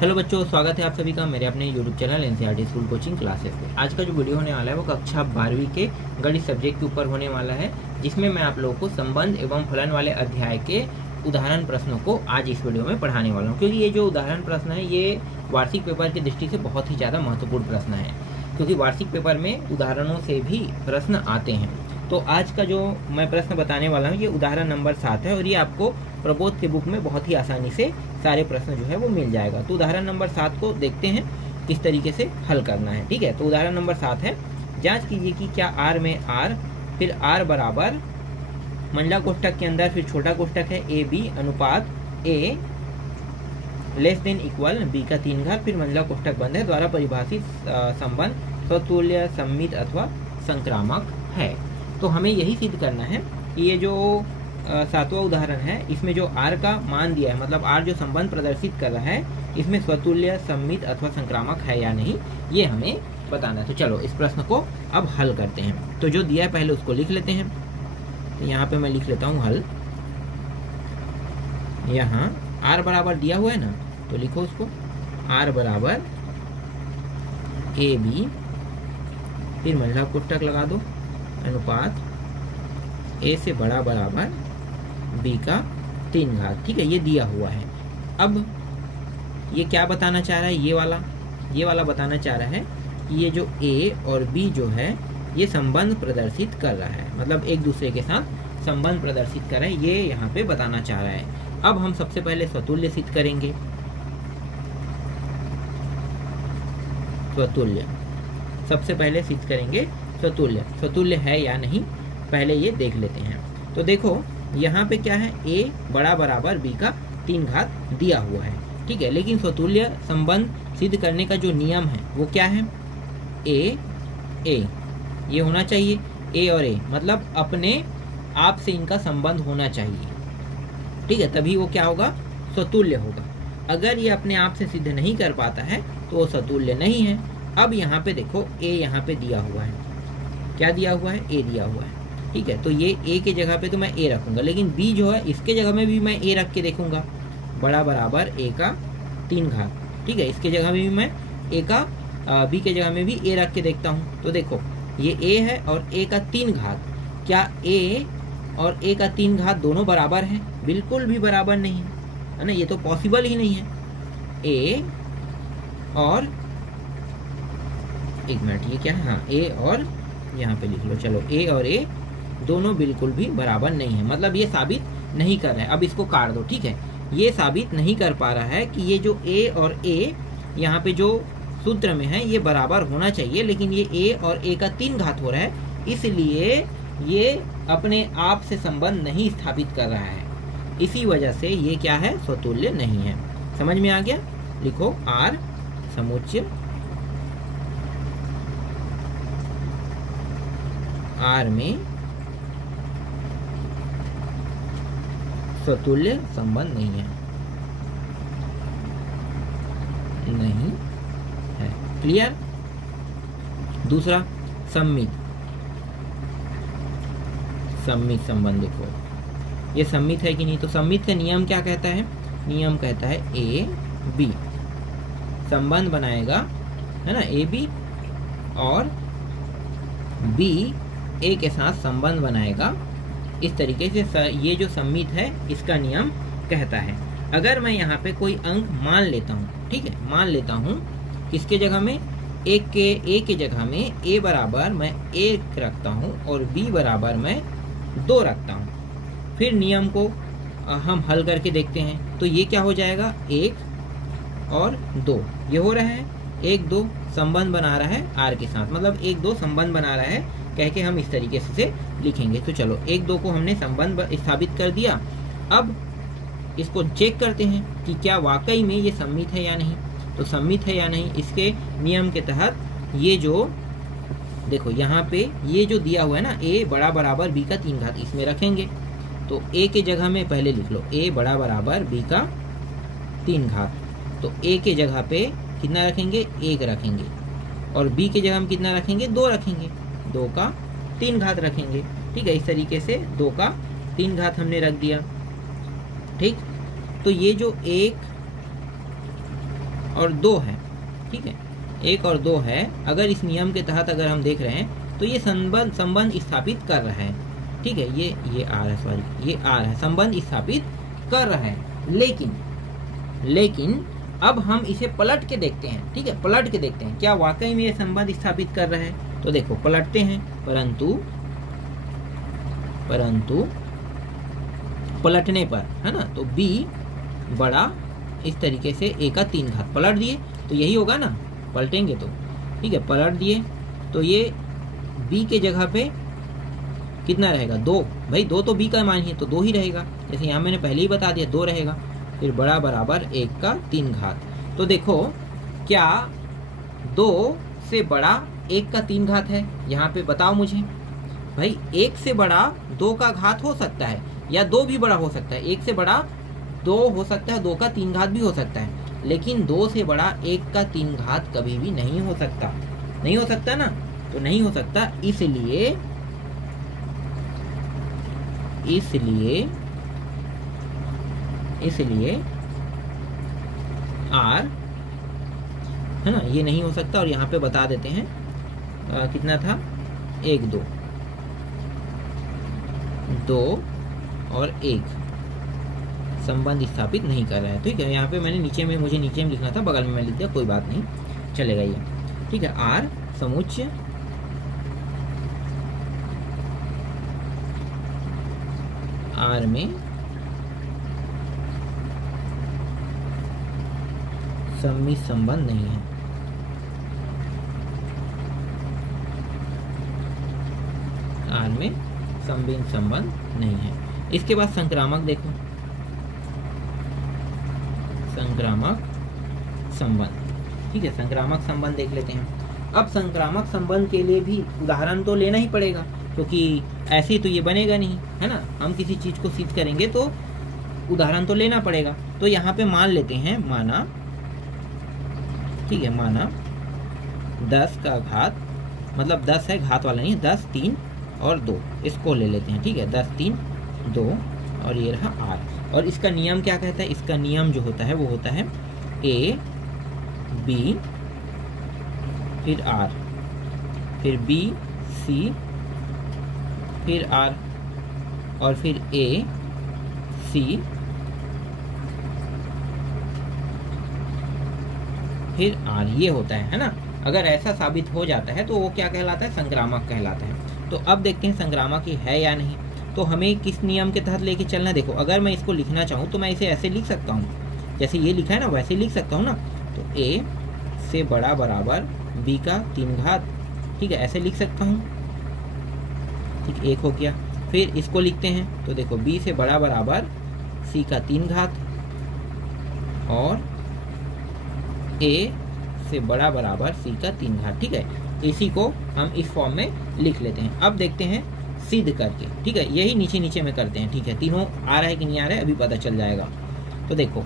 Hello बच्चों, स्वागत है आप सभी का मेरे अपने YouTube channel NCERT school coaching classes में। आज का जो वीडियो होने वाला है वो कक्षा 12वीं के गणित सब्जेक्ट के ऊपर होने वाला है, जिसमें मैं आप लोगों को संबंध एवं फलन वाले अध्याय के उदाहरण प्रश्नों को आज इस वीडियो में पढ़ाने वाला हूँ। क्योंकि ये जो उदाहरण प्रश्न है ये वार्षिक पेपर की दृष्टि से बहुत ही ज़्यादा महत्वपूर्ण प्रश्न है, क्योंकि वार्षिक पेपर में उदाहरणों से भी प्रश्न आते हैं। तो आज का जो मैं प्रश्न बताने वाला हूँ ये उदाहरण नंबर 7 है और ये आपको प्रबोध के बुक में बहुत ही आसानी से सारे प्रश्न जो है वो मिल जाएगा। तो उदाहरण नंबर 7 को देखते हैं किस तरीके से हल करना है। ठीक है, तो उदाहरण नंबर 7 है, जांच कीजिए कि क्या R में R फिर R बराबर मंडला कोष्ठक के अंदर फिर छोटा कोष्ठक है ए बी अनुपात A less than equal B का 3 घात फिर मंडला कोष्ठक बंद है द्वारा परिभाषित संबंध स्वतुल्य सममित अथवा संक्रामक है। तो हमें यही सिद्ध करना है कि ये जो 7वां उदाहरण है इसमें जो R का मान दिया है, मतलब R जो संबंध प्रदर्शित कर रहा है इसमें स्वतुल्य सममित अथवा संक्रामक है या नहीं, ये हमें बताना है। तो चलो इस प्रश्न को अब हल करते हैं। तो जो दिया है पहले उसको लिख लेते हैं। तो यहाँ पे मैं लिख लेता हूँ हल। यहाँ R बराबर दिया हुआ है ना, तो लिखो उसको R बराबर ए बी फिर मंडला कोष्ठक लगा दो अनुपात A से बड़ा बराबर B का 3 घात। ठीक है, ये दिया हुआ है। अब ये क्या बताना चाह रहा है, ये वाला बताना चाह रहा है कि ये जो A और B जो है ये संबंध प्रदर्शित कर रहा है, मतलब एक दूसरे के साथ संबंध प्रदर्शित कर रहा है, ये यहाँ पे बताना चाह रहा है। अब हम सबसे पहले स्वतुल्य सिद्ध करेंगे। स्वतुल्य सबसे पहले सिद्ध करेंगे। स्वतुल्य है या नहीं पहले ये देख लेते हैं। तो देखो यहाँ पे क्या है, A बड़ा बराबर B का 3 घात दिया हुआ है। ठीक है, लेकिन स्वतुल्य संबंध सिद्ध करने का जो नियम है वो क्या है, A ये होना चाहिए। A और A मतलब अपने आप से इनका संबंध होना चाहिए। ठीक है, तभी वो क्या होगा, स्वतुल्य होगा। अगर ये अपने आप से सिद्ध नहीं कर पाता है तो वो स्वतुल्य नहीं है। अब यहाँ पे देखो A यहाँ पे दिया हुआ है, क्या दिया हुआ है, A दिया हुआ है। ठीक है, तो ये A के जगह पे तो मैं A रखूंगा, लेकिन B जो है इसके जगह में भी मैं A रख के देखूंगा, बड़ा बराबर A का 3 घात। ठीक है, इसके जगह में भी मैं A का B के जगह में भी A रख के देखता हूँ। तो देखो ये A है और A का 3 घात, क्या A और A का 3 घात दोनों बराबर हैं? बिल्कुल भी बराबर नहीं है ना, ये तो पॉसिबल ही नहीं है। A और एक मिनट, ये क्या है, हाँ A और यहाँ पे लिख लो, चलो A और A दोनों बिल्कुल भी बराबर नहीं है, मतलब ये साबित नहीं कर रहा है। अब इसको काट दो। ठीक है, ये साबित नहीं कर पा रहा है कि ये जो A और A यहाँ पे जो सूत्र में है ये बराबर होना चाहिए, लेकिन ये A और A का 3 घात हो रहा है, इसलिए ये अपने आप से संबंध नहीं स्थापित कर रहा है। इसी वजह से ये क्या है, स्वतुल्य नहीं है। समझ में आ गया? लिखो R समुच्चय R में स्वतुल्य संबंध नहीं है, नहीं है। क्लियर? दूसरा सममित संबंध देखो ये सममित है कि नहीं। तो सममित का नियम क्या कहता है, नियम कहता है A B संबंध बनाएगा, है ना, A B और B A के साथ संबंध बनाएगा। इस तरीके से ये जो सममित है इसका नियम कहता है। अगर मैं यहाँ पे कोई अंक मान लेता हूँ, ठीक है, मान लेता हूँ किसके जगह में, A के जगह में A बराबर मैं 1 रखता हूँ और B बराबर मैं 2 रखता हूँ। फिर नियम को हम हल करके देखते हैं। तो ये क्या हो जाएगा, 1 और 2 ये हो रहा है, 1 2 संबंध बना रहा है R के साथ, मतलब 1 2 संबंध बना रहा है, कह के हम इस तरीके से लिखेंगे। तो चलो 1 2 को हमने संबंध स्थापित कर दिया। अब इसको चेक करते हैं कि क्या वाकई में ये सममित है या नहीं। तो सममित है या नहीं, इसके नियम के तहत ये जो देखो यहाँ पे ये जो दिया हुआ है ना, A बड़ा बराबर B का 3 घात, इसमें रखेंगे। तो A के जगह में पहले लिख लो A बड़ा बराबर B का 3 घात। तो A के जगह पे कितना रखेंगे, 1 रखेंगे, और B के जगह में कितना रखेंगे, 2 रखेंगे, 2 का 3 घात रखेंगे। ठीक है, इस तरीके से 2 का 3 घात हमने रख दिया। ठीक, तो ये जो 1 और 2 है, ठीक है, 1 और 2 है। अगर इस नियम के तहत अगर हम देख रहे हैं तो ये संबंध स्थापित कर रहा है, ठीक है, ये आर है, सॉरी ये आर है, संबंध स्थापित कर रहा है। लेकिन अब हम इसे पलट के देखते हैं, ठीक है, पलट के देखते हैं क्या वाकई में ये संबंध स्थापित कर रहा है। तो देखो पलटते हैं, परंतु पलटने पर, है ना, तो b बड़ा इस तरीके से a का 3 घात पलट दिए तो यही होगा ना, पलटेंगे तो, ठीक है, पलट दिए तो ये b के जगह पे कितना रहेगा 2, भाई 2 तो b का मान ही है तो 2 ही रहेगा, जैसे यहाँ मैंने पहले ही बता दिया 2 रहेगा। फिर बड़ा बराबर 1 का 3 घात। तो देखो क्या 2 से बड़ा 1 का 3 घात है, यहाँ पे बताओ मुझे भाई। 1 से बड़ा 2 का घात हो सकता है या 2 भी बड़ा हो सकता है, 1 से बड़ा 2 हो सकता है, 2 का 3 घात भी हो सकता है, लेकिन 2 से बड़ा 1 का 3 घात कभी भी नहीं हो सकता, नहीं हो सकता ना, तो नहीं हो सकता। इसलिए R, है ना, ये नहीं हो सकता। और यहाँ पे बता देते हैं कितना था, 1 2 और 1 संबंध स्थापित नहीं कर रहा है, ठीक है। यहाँ पे मैंने मुझे नीचे में लिखना था, बगल में मैं लिख दिया, कोई बात नहीं, चलेगा ये, ठीक है। R समुच्चय R में सम्मित संबंध नहीं है, R में सम्मित संबंध नहीं है। इसके बाद संक्रामक देखो, संक्रामक संबंध, ठीक है, संक्रामक संबंध देख लेते हैं। अब संक्रामक संबंध के लिए भी उदाहरण तो लेना ही पड़ेगा, क्योंकि ऐसे ही तो ये बनेगा नहीं, है ना। हम किसी चीज को सिद्ध करेंगे तो उदाहरण तो लेना पड़ेगा। तो यहाँ पे मान लेते हैं, माना, ठीक है, माना 10 का घात, मतलब 10 है, घात वाला नहीं, 10 3 और 2, इसको ले लेते हैं, ठीक है, 10 3 2 और ये रहा R। और इसका नियम क्या कहता है, इसका नियम जो होता है वो होता है A B फिर R, फिर B C फिर R और फिर A C फिर R, ये होता है ना। अगर ऐसा साबित हो जाता है तो वो क्या कहलाता है, संक्रामक कहलाता है। तो अब देखते हैं संक्रामक ये है या नहीं। तो हमें किस नियम के तहत लेके चलना है। देखो अगर मैं इसको लिखना चाहूँ तो मैं इसे ऐसे लिख सकता हूँ, जैसे ये लिखा है ना वैसे लिख सकता हूँ ना। तो A से बड़ा बराबर B का 3 घात, ठीक है, ऐसे लिख सकता हूँ, ठीक, 1 हो गया। फिर इसको लिखते हैं तो देखो B से बड़ा बराबर C का 3 घात और A से बड़ा बराबर C का 3 घात, ठीक है। इसी को हम इस फॉर्म में लिख लेते हैं। अब देखते हैं सिद्ध करके, ठीक है, यही नीचे नीचे में करते हैं, ठीक है। तीनों आ रहा है कि नहीं आ रहा है अभी पता चल जाएगा। तो देखो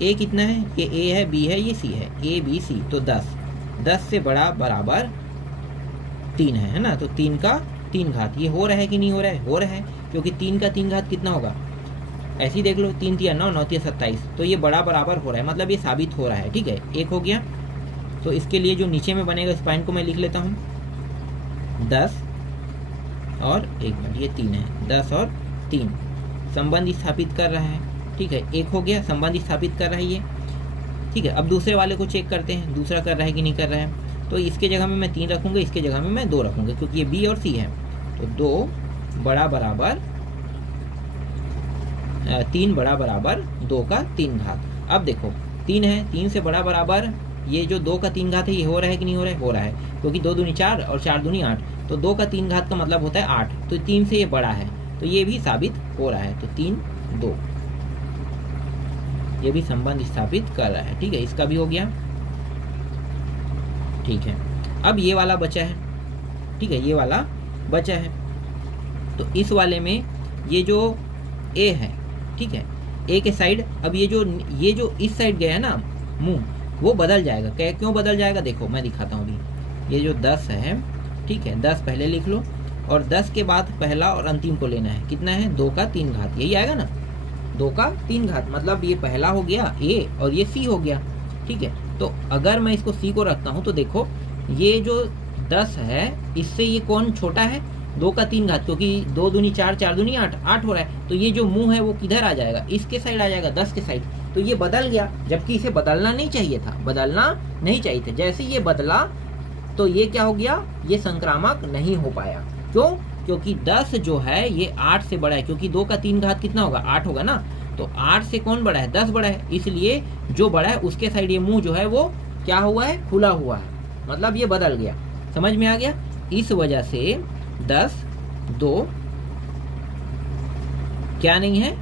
A कितना है, ये A है, B है, ये C है, A B C, तो 10 से बड़ा बराबर 3 है ना। तो 3 का 3 घात, ये हो रहा है कि नहीं हो रहा है, हो रहा है, क्योंकि 3 का 3 घात कितना होगा, ऐसे ही देख लो, 3 3 9 9 3 27, तो ये बड़ा बराबर हो रहा है, मतलब ये साबित हो रहा है, ठीक है। 1 हो गया। तो इसके लिए जो नीचे में बनेगा इस पॉइंट को मैं लिख लेता हूँ, 10 और 1 मिनट, ये 3 है, 10 और 3 संबंध स्थापित कर रहा है, ठीक है। 1 हो गया, संबंध स्थापित कर रहा है ये, ठीक है। अब दूसरे वाले को चेक करते हैं, दूसरा कर रहा है कि नहीं कर रहा है। तो इसके जगह में मैं 3 रखूँगा, इसके जगह में मैं 2 रखूँगा, क्योंकि ये B और C है। तो 2 बड़ा बराबर 3 बड़ा बराबर 2 का 3 घात। अब देखो 3 है, 3 से बड़ा बराबर ये जो 2 का 3 घात है, ये हो रहा है कि नहीं हो रहा है, हो रहा है, क्योंकि 2 दूनी 4 और 4 दूनी 8, तो 2 का 3 घात का मतलब होता है 8, तो 3 से ये बड़ा है, तो ये भी साबित हो रहा है। तो 3 2 ये भी संबंध स्थापित कर रहा है, ठीक है। इसका भी हो गया, ठीक है। अब ये वाला बचा है, ठीक है, ये वाला बचा है। तो इस वाले में ये जो A है, ठीक है, A के साइड, अब ये जो इस साइड गया है ना मुंह, वो बदल जाएगा। क्यों बदल जाएगा, देखो मैं दिखाता हूँ अभी। ये जो 10 है, ठीक है, 10 पहले लिख लो और 10 के बाद पहला और अंतिम को लेना है, कितना है, 2 का 3 घात, यही आएगा ना, 2 का 3 घात, मतलब ये पहला हो गया a और ये c हो गया। ठीक है, तो अगर मैं इसको c को रखता हूँ तो देखो ये जो 10 है इससे ये कौन छोटा है, 2 का 3 घात, क्योंकि 2 दूनी 4, 4 दूनी 8, 8 हो रहा है। तो ये जो मुंह है वो किधर आ जाएगा, इसके साइड आ जाएगा, 10 के साइड। तो ये बदल गया, जबकि इसे बदलना नहीं चाहिए था, बदलना नहीं चाहिए था। जैसे ये बदला तो ये क्या हो गया, ये संक्रामक नहीं हो पाया। क्यों? क्योंकि 10 जो है ये 8 से बड़ा है, क्योंकि 2 का 3 घात कितना होगा, 8 होगा ना। तो 8 से कौन बड़ा है, 10 बड़ा है, इसलिए जो बड़ा है उसके साइड ये मुंह जो है वो क्या हुआ है, खुला हुआ है, मतलब ये बदल गया। समझ में आ गया? इस वजह से 10, 2 क्या नहीं है,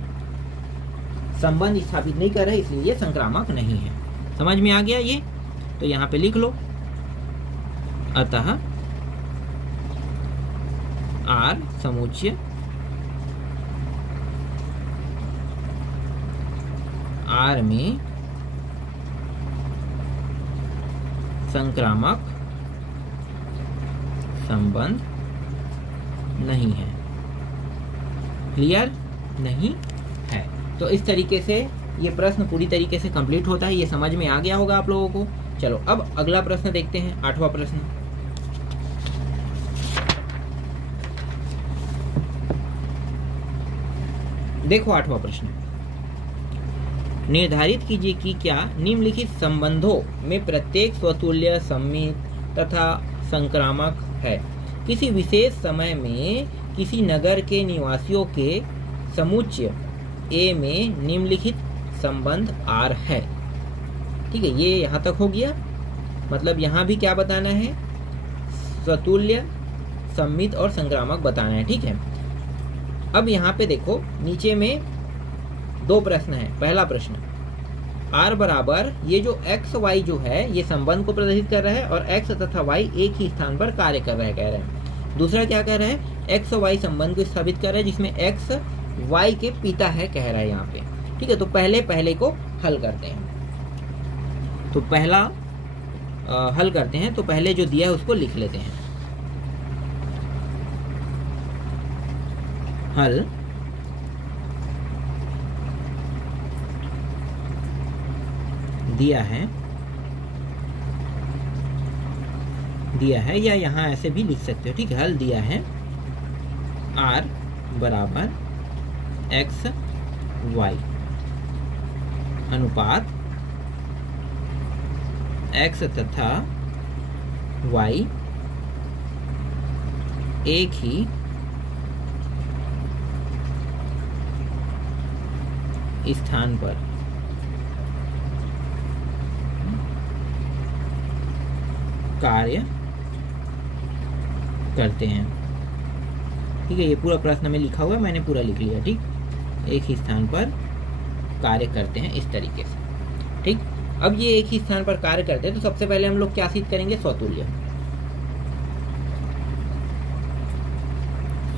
संबंध स्थापित नहीं कर रहे, इसलिए ये संक्रामक नहीं है। समझ में आ गया ये? तो यहाँ पे लिख लो, अतः R समुच्चय R में संक्रामक संबंध नहीं है। क्लियर? नहीं है। तो इस तरीके से ये प्रश्न पूरी तरीके से कंप्लीट होता है। ये समझ में आ गया होगा आप लोगों को। चलो अब अगला प्रश्न देखते हैं, 8वां प्रश्न। देखो 8वां प्रश्न, निर्धारित कीजिए कि क्या निम्नलिखित संबंधों में प्रत्येक स्वतुल्य, सम्मित तथा संक्रामक है। किसी विशेष समय में किसी नगर के निवासियों के समुच्चय A में निम्नलिखित संबंध R है। ठीक है, ये यहाँ तक हो गया। मतलब यहाँ भी क्या बताना है, स्वतुल्य, सम्मित और संक्रामक बताना है। ठीक है, अब यहाँ पे देखो नीचे में 2 प्रश्न है। पहला प्रश्न, R बराबर ये जो x y जो है ये संबंध को प्रदर्शित कर रहा है और x तथा y एक ही स्थान पर कार्य कर रहा है, कह रहे हैं। दूसरा क्या कह रहा है, x y संबंध को स्थापित कर रहा है जिसमें x y के पिता है, कह रहा है यहाँ पे। ठीक है, तो पहले को हल करते हैं। तो पहला हल करते हैं, तो पहले जो दिया है उसको लिख लेते हैं। हल दिया है या यहाँ ऐसे भी लिख सकते हो। ठीक है, हल दिया है R बराबर x y अनुपात x तथा y एक ही स्थान पर कार्य करते हैं। ठीक है, ये पूरा प्रश्न में लिखा हुआ है, मैंने पूरा लिख लिया। ठीक, एक ही स्थान पर कार्य करते हैं, इस तरीके से। ठीक, अब ये एक ही स्थान पर कार्य करते हैं तो सबसे पहले हम लोग क्या सिद्ध करेंगे, स्वतुल्य,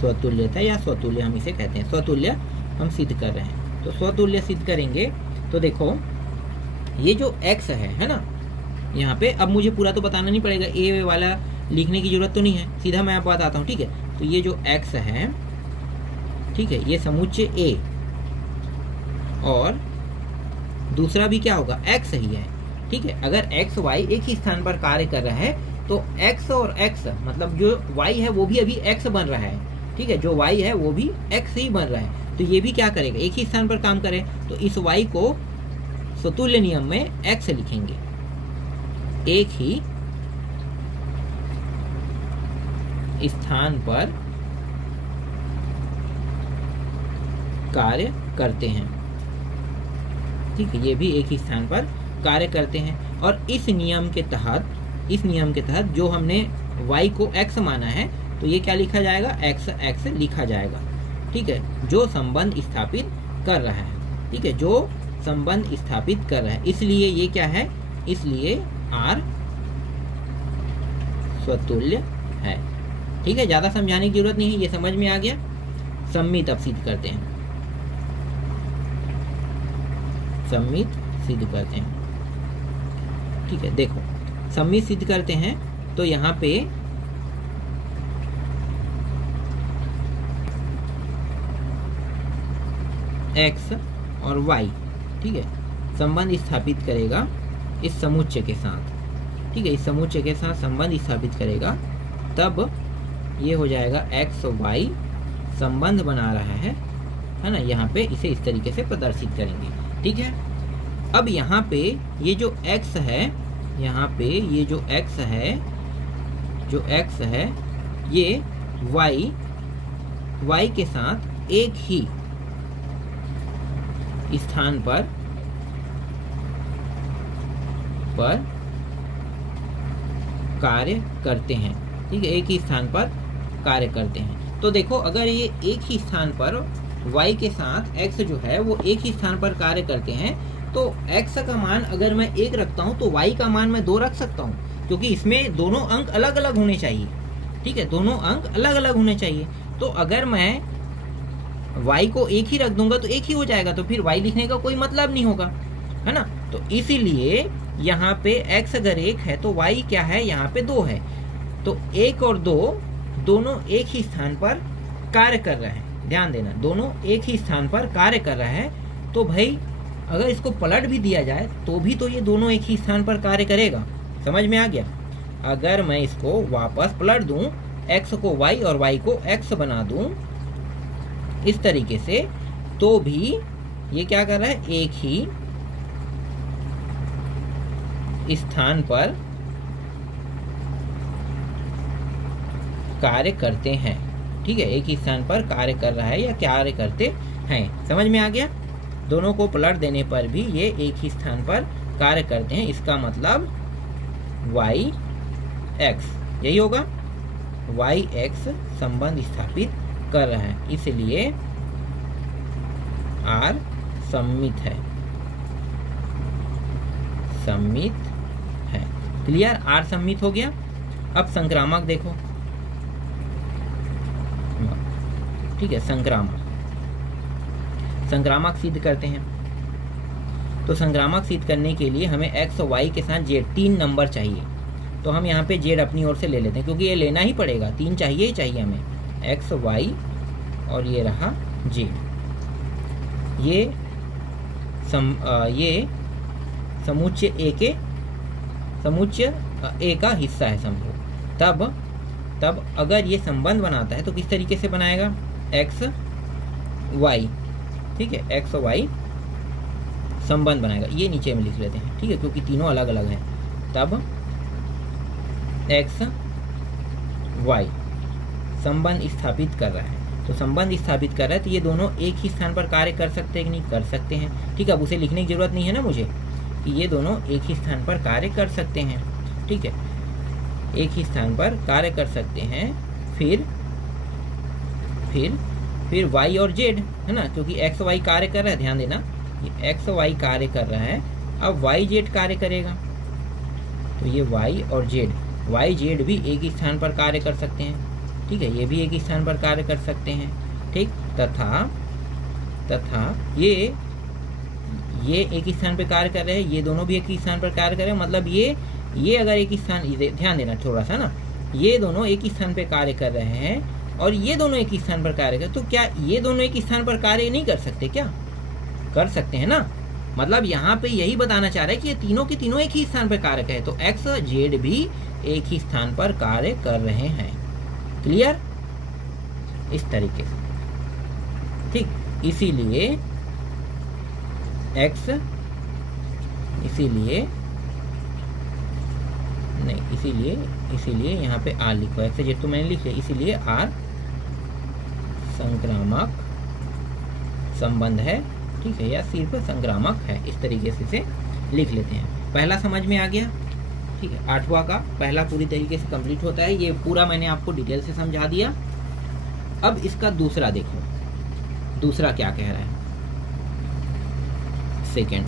स्वतुल्यता या स्वतुल्य हम इसे कहते हैं। स्वतुल्य हम सिद्ध कर रहे हैं, तो स्वतुल्य सिद्ध करेंगे तो देखो ये जो x है ना, यहाँ पे अब मुझे पूरा तो बताना नहीं पड़ेगा, a वाला लिखने की जरूरत तो नहीं है, सीधा मैं आपको बताता हूँ। ठीक है, तो ये जो x है, ठीक है, ये समुच्चय a और दूसरा भी क्या होगा, x ही है। ठीक है, अगर x y एक ही स्थान पर कार्य कर रहा है तो x और x मतलब जो y है वो भी अभी x बन रहा है। ठीक है, जो y है वो भी x ही बन रहा है, तो ये भी क्या करेगा, एक ही स्थान पर काम करे। तो इस y को स्वतुल्य नियम में x लिखेंगे, एक ही स्थान पर कार्य करते हैं। ठीक है, ये भी एक ही स्थान पर कार्य करते हैं। और इस नियम के तहत जो हमने y को x माना है तो ये क्या लिखा जाएगा, x लिखा जाएगा। ठीक है, जो संबंध स्थापित कर रहा है। ठीक है, जो संबंध स्थापित कर रहा है, इसलिए ये क्या है, इसलिए R स्वतुल्य है। ठीक है, ज्यादा समझाने की जरूरत नहीं है, ये समझ में आ गया। सम्मित अब सिद्ध करते हैं, सम्मित सिद्ध करते हैं। ठीक है, देखो सम्मित सिद्ध करते हैं तो यहाँ पे x और y, ठीक है, संबंध स्थापित करेगा इस समुच्चय के साथ, ठीक है, इस समुच्चय के साथ संबंध स्थापित करेगा, तब ये हो जाएगा x y संबंध बना रहा है ना। यहाँ पे इसे इस तरीके से प्रदर्शित करेंगे, ठीक है। अब यहाँ पे ये जो x है, यहाँ पे ये जो x है, ये y के साथ एक ही स्थान पर कार्य करते हैं, ठीक है, एक ही स्थान पर कार्य करते हैं। तो देखो, अगर ये एक ही स्थान पर y के साथ x जो है वो एक ही स्थान पर कार्य करते हैं, तो x का मान अगर मैं 1 रखता हूँ तो y का मान मैं 2 रख सकता हूँ, क्योंकि इसमें दोनों अंक अलग अलग होने चाहिए, ठीक है, दोनों अंक अलग अलग होने चाहिए। तो अगर मैं y को 1 ही रख दूंगा तो 1 ही हो जाएगा, तो फिर y लिखने का कोई मतलब नहीं होगा, है ना। तो इसीलिए यहाँ पे x अगर 1 है तो y क्या है, यहाँ पे 2 है, तो 1 और 2 दोनों एक ही स्थान पर कार्य कर रहे हैं। ध्यान देना, दोनों एक ही स्थान पर कार्य कर रहा है, तो भाई अगर इसको पलट भी दिया जाए तो भी तो ये दोनों एक ही स्थान पर कार्य करेगा। समझ में आ गया? अगर मैं इसको वापस पलट दूं, x को y और y को x बना दूं इस तरीके से, तो भी ये क्या कर रहा है, एक ही स्थान पर कार्य करते हैं, ठीक है, एक ही स्थान पर कार्य कर रहा है या कार्य करते हैं। समझ में आ गया? दोनों को पलट देने पर भी ये एक ही स्थान पर कार्य करते हैं, इसका मतलब y x, यही होगा, y x संबंध स्थापित कर रहा है, इसलिए R सममित है, सममित है। क्लियर? R सममित हो गया। अब संक्रामक देखो, ठीक है, संक्रामक सिद्ध करते हैं। तो संक्रामक सिद्ध करने के लिए हमें x और y के साथ z 3 नंबर चाहिए, तो हम यहाँ पे z अपनी ओर से ले लेते हैं, क्योंकि ये लेना ही पड़ेगा, 3 चाहिए ही चाहिए हमें, x y और ये रहा z। ये समुच्चय A का हिस्सा है समझो। तब अगर ये संबंध बनाता है तो किस तरीके से बनाएगा, x y, ठीक है, x y संबंध बनाएगा। ये नीचे में लिख लेते हैं, ठीक है, क्योंकि तीनों अलग अलग हैं। तब x y संबंध स्थापित कर रहा है, तो संबंध स्थापित कर रहा है, तो ये दोनों एक ही स्थान पर कार्य कर सकते हैं कि नहीं, कर सकते हैं, ठीक है। अब उसे लिखने की जरूरत नहीं है ना मुझे, कि ये दोनों एक ही स्थान पर कार्य कर सकते हैं, ठीक है, एक ही स्थान पर कार्य कर सकते हैं। फिर y और z, है ना, क्योंकि x y कार्य कर रहा है, ध्यान देना, ये x y कार्य कर रहा है, अब y z कार्य करेगा, तो ये y और z भी एक ही स्थान पर कार्य कर सकते हैं, ठीक है, ये भी एक ही स्थान पर कार्य कर सकते हैं, ठीक। तथा ये एक ही स्थान पर कार्य कर रहे हैं, ये दोनों भी एक ही स्थान पर कार्य कर रहे हैं, मतलब ये अगर एक ही स्थान, ध्यान देना थोड़ा सा ना, ये दोनों एक ही स्थान पर कार्य कर रहे हैं और ये दोनों एक ही स्थान पर कार्य कर, तो क्या ये दोनों एक ही स्थान पर कार्य नहीं कर सकते? क्या कर सकते हैं ना। मतलब यहाँ पे यही बताना चाह रहा है कि ये तीनों के तीनों एक ही स्थान पर कार्य कर, तो x और z भी एक ही स्थान पर कार्य कर रहे हैं। क्लियर? इस तरीके से, ठीक। इसीलिए इसीलिए यहाँ पे R लिखो, x z तो मैंने लिख लिया, इसीलिए R संक्रामक संबंध है, ठीक है, या सिर्फ संक्रामक है, इस तरीके से इसे लिख लेते हैं। पहला समझ में आ गया, ठीक है। 8वां का पहला पूरी तरीके से कंप्लीट होता है, ये पूरा मैंने आपको डिटेल से समझा दिया। अब इसका दूसरा देखो, दूसरा क्या कह रहा है, सेकेंड।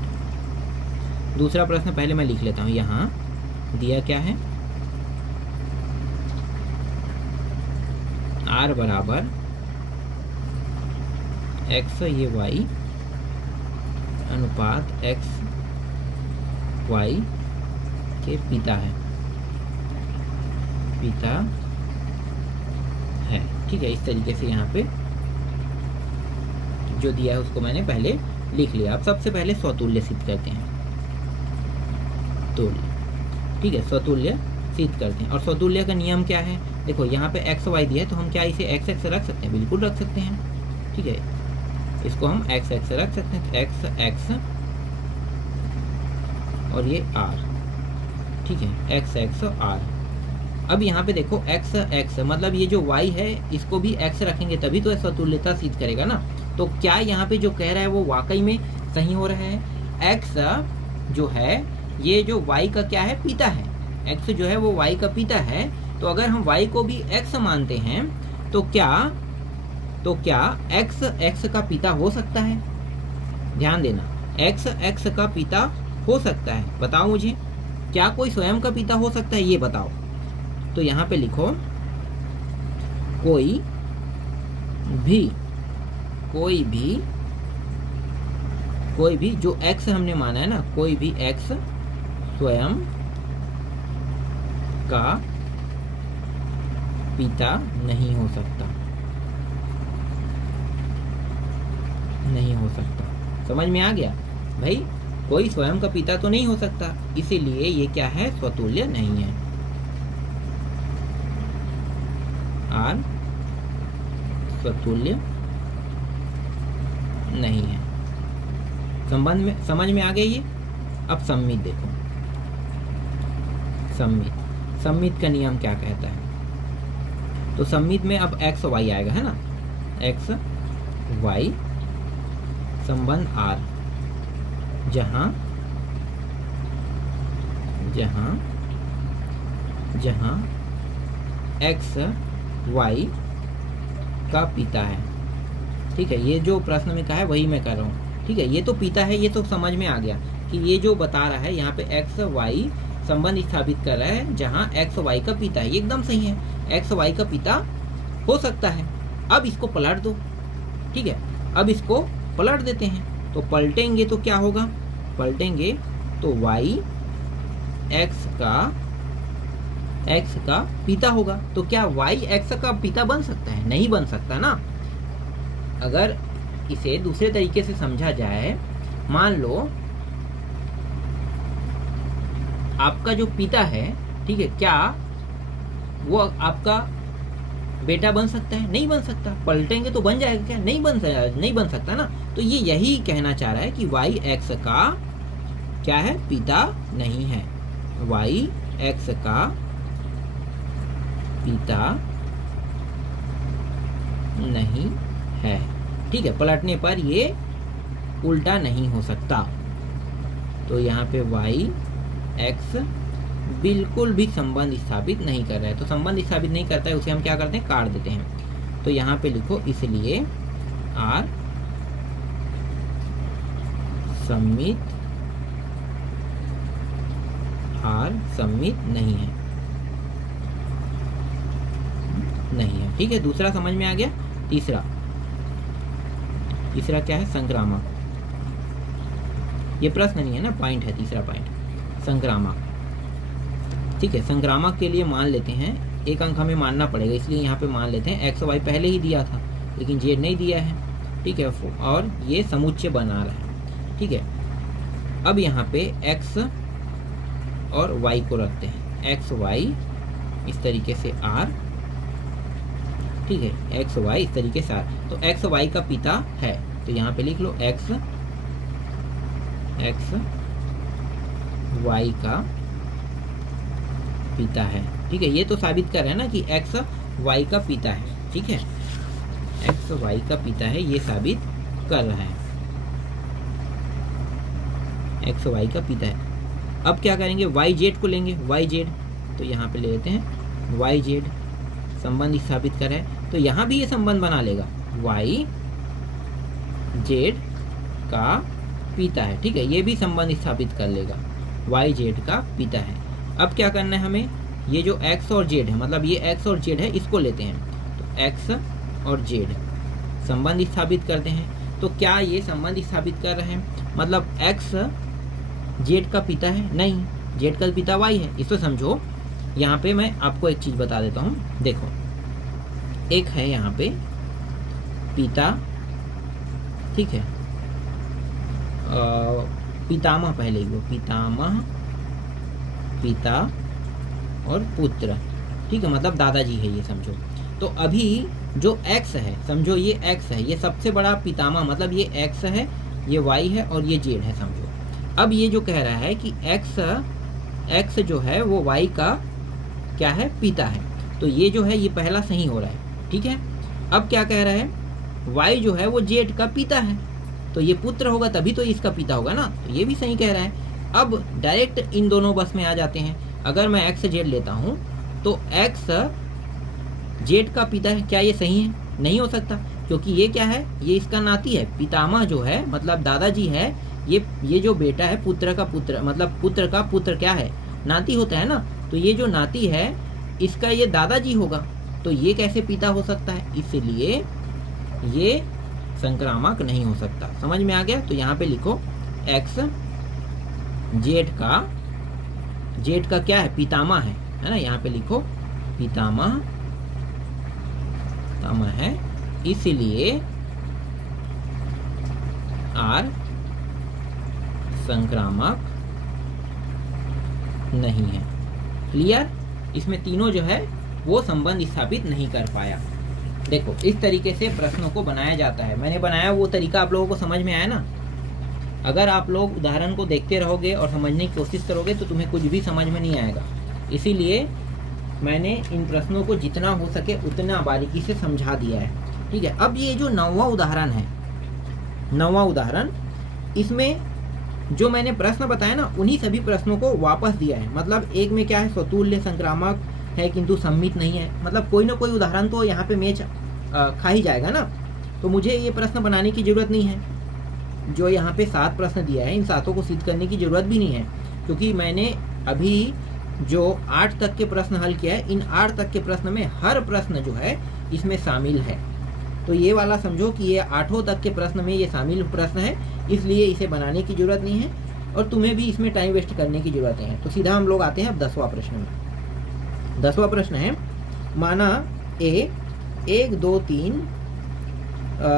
दूसरा प्रश्न पहले मैं लिख लेता हूँ, यहाँ दिया क्या है, R बराबर x ये y अनुपात x y के पिता है, ठीक है। इस तरीके से यहाँ पे जो दिया है उसको मैंने पहले लिख लिया। अब सबसे पहले स्वतुल्य सिद्ध करते हैं, तुल्य, ठीक है, स्वतुल्य सिद्ध करते हैं। और स्वतुल्य का नियम क्या है, देखो यहाँ पे एक्स वाई दिया है तो हम क्या इसे एक्स एक्स रख सकते हैं, बिल्कुल रख सकते हैं, ठीक है, इसको हम एक्स एक्स रख सकते हैं, एक्स एक्स और ये आर, ठीक है, एक्स एक्स आर। अब यहाँ पे देखो एक्स एक्स मतलब ये जो y है इसको भी x रखेंगे तभी तो स्वतुल्यता सिद्ध करेगा ना। तो क्या यहाँ पे जो कह रहा है वो वाकई में सही हो रहा है। x जो है ये जो y का क्या है, पिता है, x जो है वो y का पिता है। तो अगर हम y को भी x मानते हैं तो क्या x x का पिता हो सकता है, ध्यान देना, x x का पिता हो सकता है, बताओ मुझे, क्या कोई स्वयं का पिता हो सकता है, ये बताओ। तो यहाँ पे लिखो कोई भी जो x हमने माना है ना, कोई भी x स्वयं का पिता नहीं हो सकता, नहीं हो सकता। समझ में आ गया भाई, कोई स्वयं का पिता तो नहीं हो सकता, इसीलिए ये क्या है, स्वतुल्य नहीं है। आर स्वतुल्य नहीं है। संबंध में समझ में आ गई ये। अब सम्मित देखो, सम्मित का नियम क्या कहता है। तो सम्मित में अब एक्स वाई आएगा, है ना, एक्स वाई संबंध आर, जहां एक्स वाई का पिता है, ठीक है, ये जो प्रश्न में कहा है वही मैं कर रहा हूँ, ठीक है, ये तो पिता है, ये तो समझ में आ गया कि ये जो बता रहा है यहाँ पे एक्स वाई संबंध स्थापित कर रहा है जहाँ एक्स वाई का पिता है, ये एकदम सही है, एक्स वाई का पिता हो सकता है। अब इसको पलट दो, ठीक है, अब इसको पलट देते हैं, तो पलटेंगे तो क्या होगा, पलटेंगे तो वाई एक्स का पिता होगा। तो क्या y x का पिता बन सकता है, नहीं बन सकता ना। अगर इसे दूसरे तरीके से समझा जाए, मान लो आपका जो पिता है, ठीक है, क्या वो आपका बेटा बन सकता है, नहीं बन सकता, पलटेंगे तो बन जाएगा क्या, नहीं बन सकता ना। तो ये यही कहना चाह रहा है कि y x का क्या है, पिता नहीं है, y x का पिता नहीं है, ठीक है, पलटने पर ये उल्टा नहीं हो सकता। तो यहाँ पे y x बिल्कुल भी संबंध स्थापित नहीं कर रहा है। तो संबंध स्थापित नहीं करता है उसे हम क्या करते हैं, काट देते हैं। तो यहाँ पे लिखो इसलिए r सम्मित नहीं है, ठीक है। दूसरा समझ में आ गया। तीसरा क्या है, संक्रामक। ये प्रश्न नहीं है ना, पॉइंट है, तीसरा पॉइंट संक्रामक, ठीक है। संक्रामक के लिए मान लेते हैं, एक अंक हमें मानना पड़ेगा, इसलिए यहाँ पे मान लेते हैं एक्स वाई पहले ही दिया था लेकिन जेड नहीं दिया है, ठीक है, और ये समुच्चय बना रहा है, ठीक है। अब यहाँ पे एक्स और वाई को रखते हैं, एक्स वाई इस तरीके से आर, ठीक है, एक्स वाई इस तरीके से आर। तो एक्स वाई का पिता है, तो यहाँ पे लिख लो एक्स वाई का पिता है, ठीक है। ये तो साबित कर रहे हैं ना कि एक्स वाई का पिता है, ठीक है, एक्स वाई का पिता है, ये साबित कर रहा है, एक्स वाई का पिता है। अब क्या करेंगे, वाई जेड को लेंगे, वाई जेड, तो यहाँ पे ले लेते हैं वाई जेड, संबंध स्थापित कर रहा है, तो यहाँ भी ये संबंध बना लेगा, वाई जेड का पिता है, ठीक है, ये भी संबंध स्थापित कर लेगा, वाई जेड का पिता है। अब क्या करना है हमें, ये जो एक्स और जेड है, मतलब ये एक्स और जेड है, इसको लेते हैं, तो एक्स और जेड संबंध स्थापित करते हैं। तो क्या ये संबंध स्थापित कर रहे हैं, मतलब एक्स जेड का पिता है, नहीं, जेड का पिता वाई है, इसको समझो। यहाँ पे मैं आपको एक चीज बता देता हूँ, देखो, एक है यहाँ पे पिता, ठीक है, पितामह पहले ही, पितामह, पिता और पुत्र, ठीक है, मतलब दादाजी है ये समझो। तो अभी जो x है, समझो ये x है, ये सबसे बड़ा पितामह, मतलब ये x है, ये y है और ये z है समझो। अब ये जो कह रहा है कि x जो है वो y का क्या है, पिता है, तो ये जो है ये पहला सही हो रहा है, ठीक है। अब क्या कह रहा है, y जो है वो z का पिता है, तो ये पुत्र होगा तभी तो इसका पिता होगा ना, तो ये भी सही कह रहा है। अब डायरेक्ट इन दोनों बस में आ जाते हैं। अगर मैं x z लेता हूँ तो x z का पिता है, क्या ये सही है? नहीं हो सकता, क्योंकि ये क्या है, ये इसका नाती है। पितामह जो है मतलब दादाजी है, ये जो बेटा है पुत्र का पुत्र, मतलब पुत्र का पुत्र क्या है, नाती होता है ना, तो ये जो नाती है इसका ये दादाजी होगा, तो ये कैसे पिता हो सकता है, इसलिए ये संक्रामक नहीं हो सकता। समझ में आ गया? तो यहाँ पे लिखो x जेठ का क्या है, पितामह है ना, यहाँ पे लिखो पितामह है, इसलिए R संक्रामक नहीं है। क्लियर? इसमें तीनों जो है वो संबंध स्थापित नहीं कर पाया। देखो इस तरीके से प्रश्नों को बनाया जाता है। मैंने बनाया वो तरीका आप लोगों को समझ में आया ना? अगर आप लोग उदाहरण को देखते रहोगे और समझने की कोशिश करोगे तो तुम्हें कुछ भी समझ में नहीं आएगा। इसीलिए मैंने इन प्रश्नों को जितना हो सके उतना बारीकी से समझा दिया है, ठीक है। अब ये जो 9वां उदाहरण है, 9वां उदाहरण, इसमें जो मैंने प्रश्न बताया ना उन्हीं सभी प्रश्नों को वापस दिया है। मतलब एक में क्या है, स्वतुल्य संक्रामक है किंतु सम्मित नहीं है, मतलब कोई ना कोई उदाहरण तो यहाँ पे मैच खा ही जाएगा ना, तो मुझे ये प्रश्न बनाने की जरूरत नहीं है। जो यहाँ पे 7 प्रश्न दिया है इन 7 को सिद्ध करने की जरूरत भी नहीं है, क्योंकि मैंने अभी जो 8 तक के प्रश्न हल किया है, इन 8 तक के प्रश्न में हर प्रश्न जो है इसमें शामिल है। तो ये वाला समझो कि ये 8 तक के प्रश्न में ये शामिल प्रश्न है, इसलिए इसे बनाने की जरूरत नहीं है और तुम्हें भी इसमें टाइम वेस्ट करने की जरूरत नहीं है। तो सीधा हम लोग आते हैं अब 10वां प्रश्न में। 10वां प्रश्न है, माना ए 1 2 3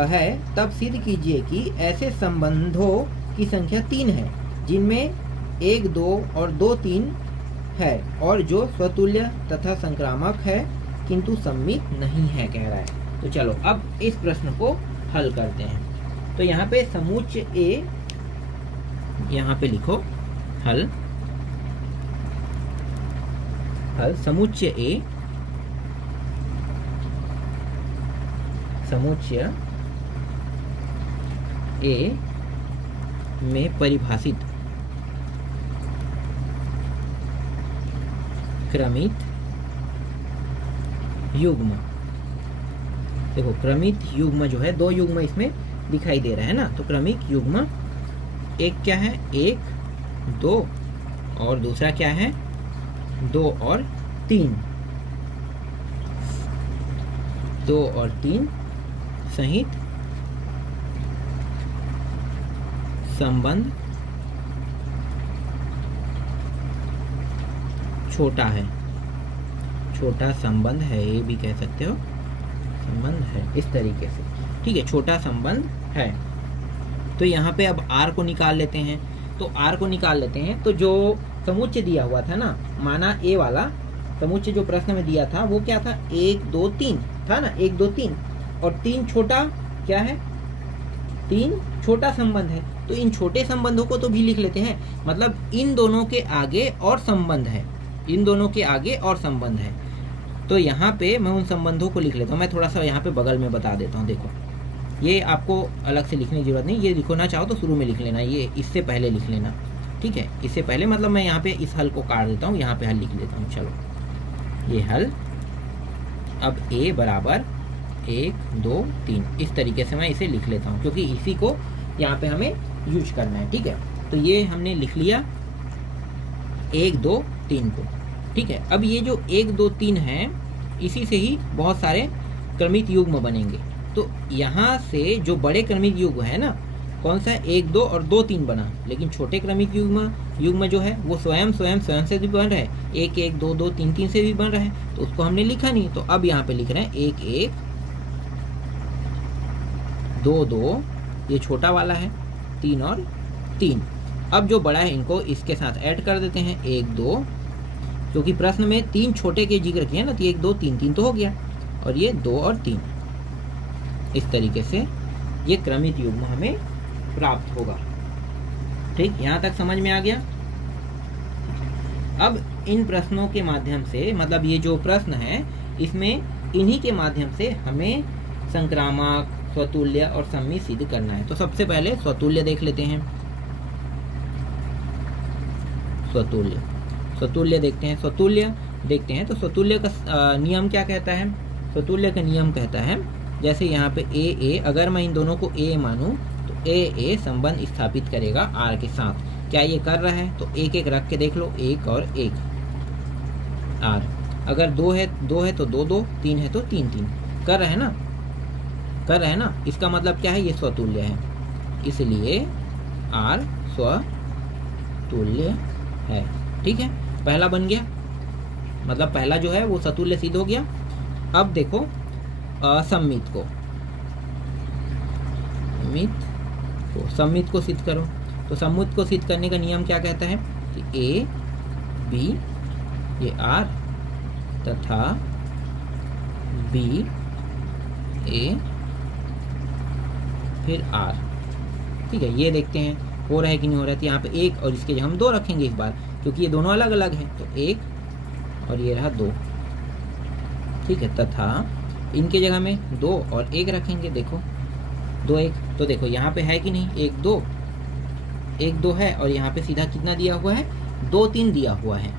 है, तब सिद्ध कीजिए कि ऐसे संबंधों की संख्या 3 है जिनमें 1 2 और 2 3 है और जो स्वतुल्य तथा संक्रामक है किंतु सम्मित नहीं है, कह रहा है। तो चलो अब इस प्रश्न को हल करते हैं। तो यहाँ पे समुच्चय ए, यहाँ पे लिखो हल समुच्चय ए, समुच्चय ए में परिभाषित क्रमित युग्म, देखो क्रमित युग्म जो है 2 युग्म इसमें दिखाई दे रहा है ना, तो क्रमिक युग्म एक क्या है, 1 2 और दूसरा क्या है 2 और 3, 2 और 3 सहित संबंध छोटा है, छोटा संबंध है, ये भी कह सकते हो संबंध है, इस तरीके से, ठीक है, छोटा संबंध है। तो यहाँ पे अब R को निकाल लेते हैं। तो R को निकाल लेते हैं, तो जो समुच्चय दिया हुआ था ना, माना A वाला समुच्चय जो प्रश्न में दिया था वो क्या था, 1 2 3 था ना, 1 2 3 और 3 छोटा क्या है, 3 छोटा संबंध है। तो इन छोटे संबंधों को तो भी लिख लेते हैं, मतलब इन दोनों के आगे और संबंध है, इन दोनों के आगे और संबंध है। तो यहाँ पे मैं उन संबंधों को लिख लेता हूँ। मैं थोड़ा सा यहाँ पे बगल में बता देता हूँ। देखो ये आपको अलग से लिखने की जरूरत नहीं, ये लिखना चाहो तो शुरू में लिख लेना, ये इससे पहले लिख लेना, ठीक है, इससे पहले, मतलब मैं यहाँ पे इस हल को काट देता हूँ, यहाँ पे हल लिख लेता हूँ। चलो ये हल, अब A बराबर 1 2 3 इस तरीके से मैं इसे लिख लेता हूँ, क्योंकि इसी को यहाँ पे हमें यूज करना है, ठीक है। तो ये हमने लिख लिया 1 2 3 को, ठीक है। अब ये जो 1 2 3 है, इसी से ही बहुत सारे क्रमिक युग्म बनेंगे। तो यहाँ से जो बड़े क्रमिक युग्म है ना, कौन सा 1 2 और 2 3 बना, लेकिन छोटे क्रमिक युग्म जो है वो स्वयं से भी बन रहा है, 1 1 2 2 3 3 से भी बन रहा है, तो उसको हमने लिखा नहीं। तो अब यहाँ पे लिख रहे हैं 1 1 2 2, ये छोटा वाला है, 3 और 3। अब जो बड़ा है इनको इसके साथ ऐड कर देते हैं, 1 2, क्योंकि प्रश्न में 3 छोटे के जिक्र किए ना, तो 1 2 3 3 तो हो गया, और ये 2 और 3। इस तरीके से ये क्रमित युग्म हमें प्राप्त होगा। ठीक, यहाँ तक समझ में आ गया। अब इन प्रश्नों के माध्यम से, मतलब ये जो प्रश्न है इसमें इन्हीं के माध्यम से हमें संक्रामक, स्वतुल्य और सम्मित सिद्ध करना है। तो सबसे पहले स्वतुल्य देख लेते हैं। स्वतुल्य देखते हैं। स्वतुल्य का नियम क्या कहता है? स्वतुल्य का नियम कहता है, जैसे यहाँ पे ए, अगर मैं इन दोनों को ए मानूं तो ए संबंध स्थापित करेगा आर के साथ। क्या ये कर रहा है? तो एक एक रख के देख लो, 1 और 1 आर। अगर 2 है तो 2 2, 3 है तो 3 3। कर रहे हैं ना। इसका मतलब क्या है? ये स्वतुल्य है, इसलिए आर स्वतुल्य है। ठीक है, पहला बन गया, मतलब पहला जो है वो स्वतुल्य सिद्ध हो गया। अब देखो सम्मित को सिद्ध करो। तो सम्मित को सिद्ध करने का नियम क्या कहता है कि ए बी, ये आर तथा बी ए फिर आर। ठीक है, ये देखते हैं हो रहा है कि नहीं हो रहा है। तो यहाँ पे 1 और इसके जगह हम 2 रखेंगे इस बार, क्योंकि ये दोनों अलग अलग हैं। तो 1 और ये रहा 2। ठीक है, तथा इनके जगह में 2 और 1 रखेंगे। देखो 2 1, तो देखो यहाँ पे है कि नहीं, 1 2 है, और यहाँ पे सीधा कितना दिया हुआ है? 2 3 दिया हुआ है।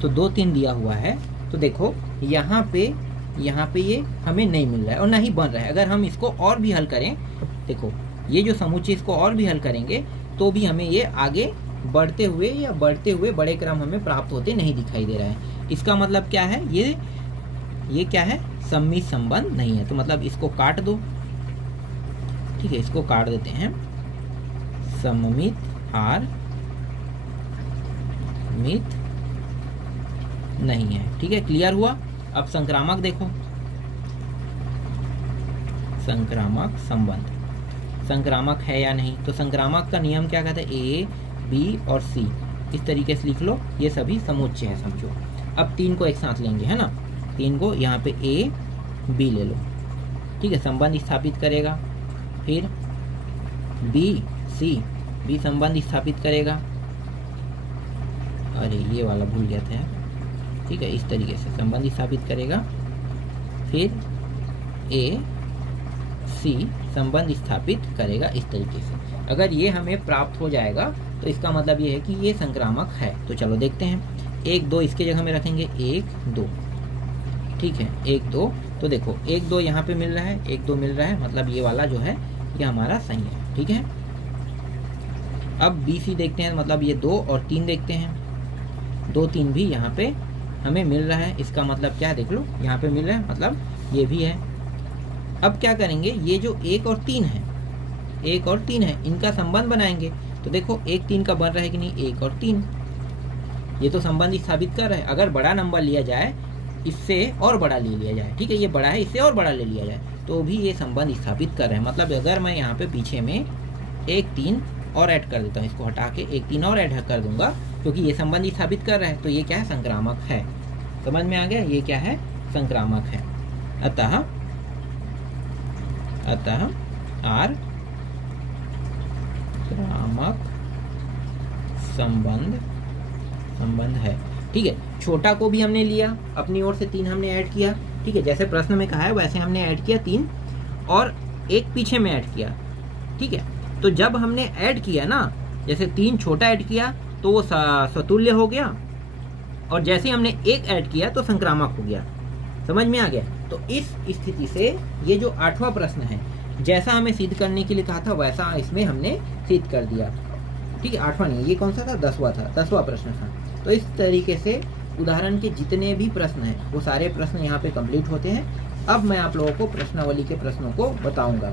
तो 2 3 दिया हुआ है, तो देखो यहाँ पे ये हमें नहीं मिल रहा है और ना ही बन रहा है। अगर हम इसको और भी हल करें, देखो ये जो समुच्चय इसको और भी हल करेंगे तो भी हमें ये आगे बढ़ते हुए बड़े क्रम हमें प्राप्त होते नहीं दिखाई दे रहा है। इसका मतलब क्या है? ये क्या है? सम्मित संबंध नहीं है। तो मतलब इसको काट दो। ठीक है, इसको काट देते हैं। सममित आर मित नहीं है। ठीक है, क्लियर हुआ। अब संक्रामक देखो, संक्रामक संबंध, संक्रामक है या नहीं। तो संक्रामक का नियम क्या कहता है? ए बी और सी, इस तरीके से लिख लो, ये सभी समुच्चय है समझो। अब 3 को एक साथ लेंगे, है ना। 3 को यहाँ पे ए बी ले लो। ठीक है, संबंध स्थापित करेगा। फिर बी सी, बी संबंध स्थापित करेगा। अरे ये वाला भूल गया था। ठीक है, इस तरीके से संबंध स्थापित करेगा। फिर ए सी संबंध स्थापित करेगा इस तरीके से। अगर ये हमें प्राप्त हो जाएगा तो इसका मतलब ये है कि ये संक्रामक है। तो चलो देखते हैं। 1 2 इसके जगह में रखेंगे, 1 2। ठीक है, 1 2, तो देखो 1 2 यहाँ पे मिल रहा है, 1 2 मिल रहा है, मतलब ये वाला जो है ये हमारा सही है। ठीक है, अब बी सी देखते हैं, मतलब ये 2 और 3 देखते हैं। 2 3 भी यहाँ पे हमें मिल रहा है। इसका मतलब क्या है? देख लो, यहाँ पे मिल रहा है, मतलब ये भी है। अब क्या करेंगे? ये जो 1 और 3 है, 1 और 3 है, इनका संबंध बनाएंगे। तो देखो 1 3 का बन रहा है कि नहीं? 1 और 3, ये तो संबंध स्थापित कर रहा है। अगर बड़ा नंबर लिया जाए, इससे और बड़ा ले लिया जाए, ठीक है, ये बड़ा है, इससे और बड़ा ले लिया जाए, तो भी ये संबंध स्थापित कर रहे हैं। मतलब अगर मैं यहाँ पे पीछे में 1 3 और ऐड कर देता हूँ, इसको हटा के 1 3 और ऐड कर दूंगा, क्योंकि ये संबंध स्थापित कर रहा है, तो ये क्या है? संक्रामक है। समझ में आ गया? ये क्या है? संक्रामक है। अतः आर क्रामक संबंध है। ठीक है, छोटा को भी हमने लिया, अपनी ओर से 3 हमने ऐड किया। ठीक है, जैसे प्रश्न में कहा है वैसे हमने ऐड किया 3 और 1 पीछे में ऐड किया। ठीक है, तो जब हमने ऐड किया ना, जैसे 3 छोटा ऐड किया तो वो स्वतुल्य हो गया, और जैसे हमने 1 ऐड किया तो संक्रामक हो गया। समझ में आ गया? तो इस स्थिति से ये जो 8वां प्रश्न है, जैसा हमें सिद्ध करने के लिए कहा था वैसा इसमें हमने सिद्ध कर दिया। ठीक है, 8वां नहीं, ये कौन सा था? 10वां था, 10वां प्रश्न था। तो इस तरीके से उदाहरण के जितने भी प्रश्न हैं वो सारे प्रश्न यहाँ पे कंप्लीट होते हैं। अब मैं आप लोगों को प्रश्नावली के प्रश्नों को बताऊंगा।